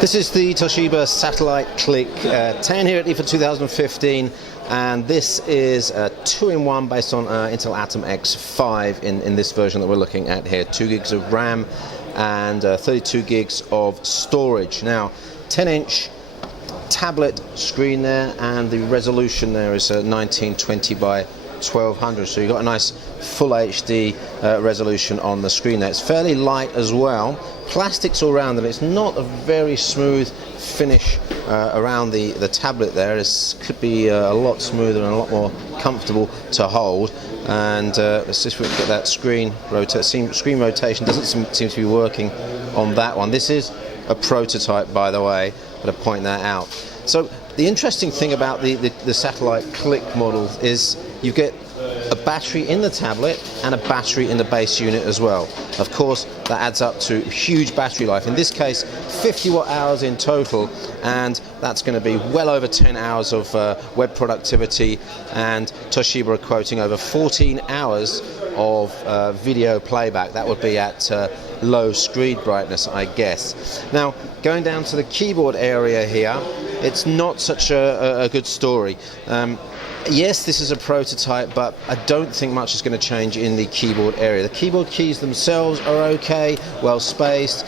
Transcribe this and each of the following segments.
This is the Toshiba Satellite Click 10 here at IFA 2015, and this is a 2-in-1 based on Intel Atom X5 in this version that we're looking at here. 2 gigs of RAM and 32 gigs of storage. Now, 10-inch tablet screen there, and the resolution there is 1920 by 1200, so you've got a nice full HD resolution on the screen there. It's fairly light as well. Plastics all around, and it's not a very smooth finish around the tablet there. It could be a lot smoother and a lot more comfortable to hold. And let's see if we can get that screen rotation. Screen rotation doesn't seem to be working on that one. This is a prototype, by the way, but I point that out. So the interesting thing about the Satellite Click model is you get a battery in the tablet and a battery in the base unit as well. Of course, that adds up to huge battery life. In this case, 50 watt hours in total, and that's going to be well over 10 hours of web productivity, and Toshiba are quoting over 14 hours of video playback. That would be at low screen brightness, I guess. Now, going down to the keyboard area here, it's not such a good story. Yes, this is a prototype, but I don't think much is going to change in the keyboard area. The keyboard keys themselves are okay, well spaced,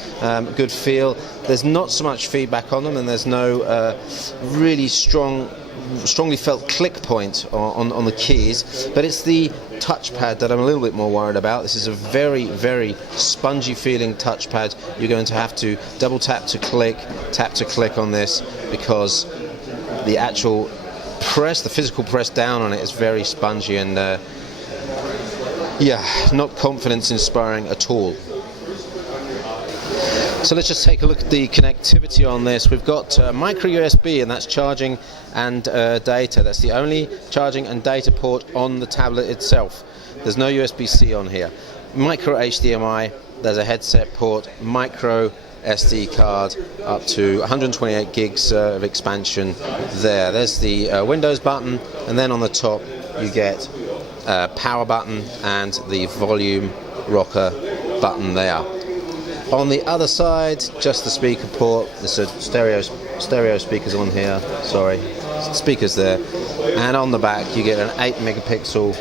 good feel. There's not so much feedback on them, and there's no really strongly felt click point on the keys, but it's the touchpad that I'm a little bit more worried about. This is a very, very spongy feeling touchpad. You're going to have to double tap to click on this, because the actual the physical press down on it is very spongy, and yeah, not confidence inspiring at all. So let's just take a look at the connectivity on this. We've got micro USB, and that's charging and data. That's the only charging and data port on the tablet itself. There's no USB-C on here. Micro HDMI, there's a headset port, micro SD card up to 128 gigs of expansion there. There's the Windows button, and then on the top you get a power button and the volume rocker button there. On the other side, just the speaker port. There's a stereo speakers on here, sorry, speakers there. And on the back you get an 8 megapixel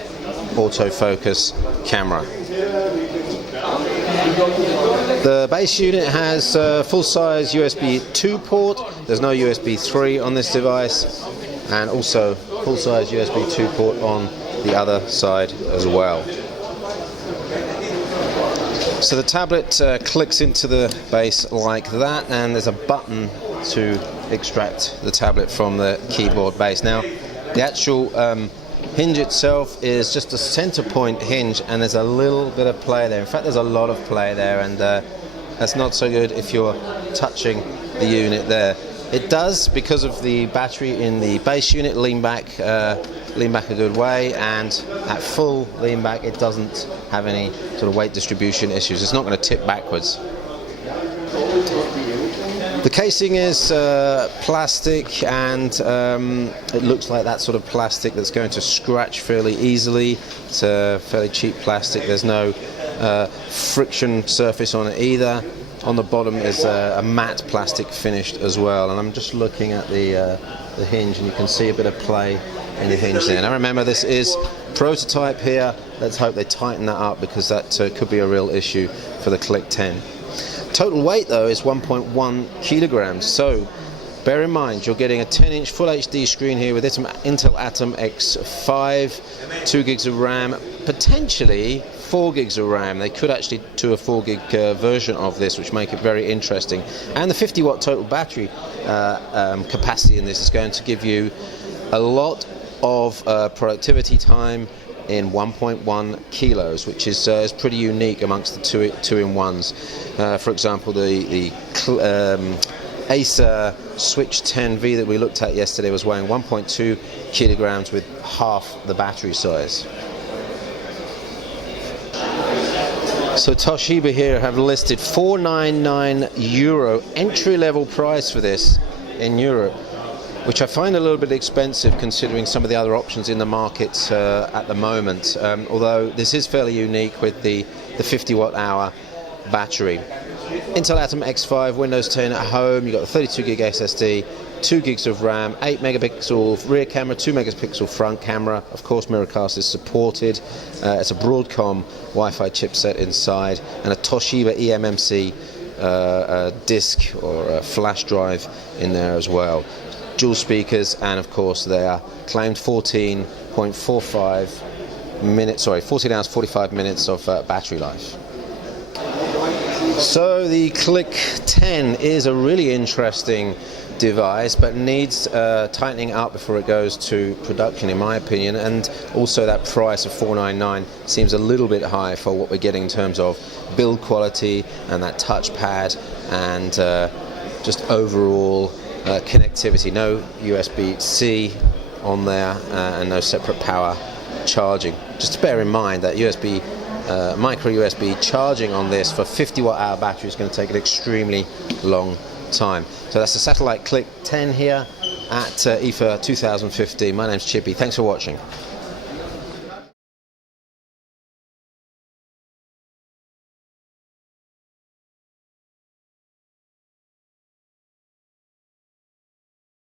autofocus camera. The base unit has a full-size USB 2 port. There's no USB 3 on this device, and also full-size USB 2 port on the other side as well. So the tablet clicks into the base like that, and there's a button to extract the tablet from the keyboard base. Now, the actual hinge itself is just a center point hinge, and there's a little bit of play there. In fact, there's a lot of play there, and that's not so good if you're touching the unit there. It does, because of the battery in the base unit, lean back a good way, and at full lean back it doesn't have any sort of weight distribution issues. It's not going to tip backwards. The casing is plastic, and it looks like that sort of plastic that's going to scratch fairly easily. It's a fairly cheap plastic. There's no friction surface on it either. On the bottom is a matte plastic finished as well, and I'm just looking at the hinge, and you can see a bit of play in the hinge there. Now remember, this is prototype here. Let's hope they tighten that up, because that could be a real issue for the Click 10. Total weight though is 1.1 kilograms, so bear in mind you're getting a 10-inch Full HD screen here with Intel Atom X5, 2 gigs of RAM, potentially 4 gigs of RAM. They could actually do a 4 gig version of this, which make it very interesting. And the 50 watt total battery capacity in this is going to give you a lot of productivity time in 1.1 kilos, which is pretty unique amongst the two-in-ones. For example, the Acer Switch 10V that we looked at yesterday was weighing 1.2 kilograms with half the battery size. So Toshiba here have listed €499 entry-level price for this in Europe, which I find a little bit expensive considering some of the other options in the market at the moment, although this is fairly unique with the 50 watt hour battery. Intel Atom X5, Windows 10 at home. You've got the 32 gig SSD, 2 gigs of RAM, 8 megapixel rear camera, 2 megapixel front camera. Of course, Miracast is supported. It's a Broadcom Wi-Fi chipset inside, and a Toshiba eMMC disk or a flash drive in there as well. Dual speakers, and of course their claimed 14 hours 45 minutes of battery life. So the Click 10 is a really interesting device, but needs tightening up before it goes to production, in my opinion. And also that price of $499 seems a little bit high for what we're getting in terms of build quality and that touchpad and just overall connectivity. No USB-C on there and no separate power charging. Just to bear in mind that micro USB charging on this for 50 watt-hour battery is going to take an extremely long time. So that's the Satellite Click 10 here at IFA 2015. My name's Chippy. Thanks for watching.